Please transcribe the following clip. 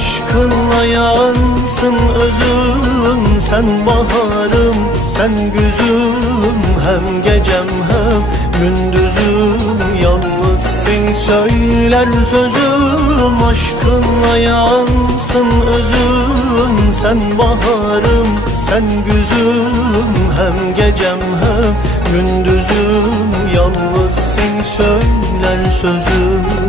aşkınla yansın özüm. Sen baharım, sen güzüm, hem gecem hem gündüzüm. Yalnız seni söyler sözüm, aşkınla yansın özüm. Sen baharım, sen güzüm, hem gecem hem gündüzüm. Yalnız seni söyler sözüm.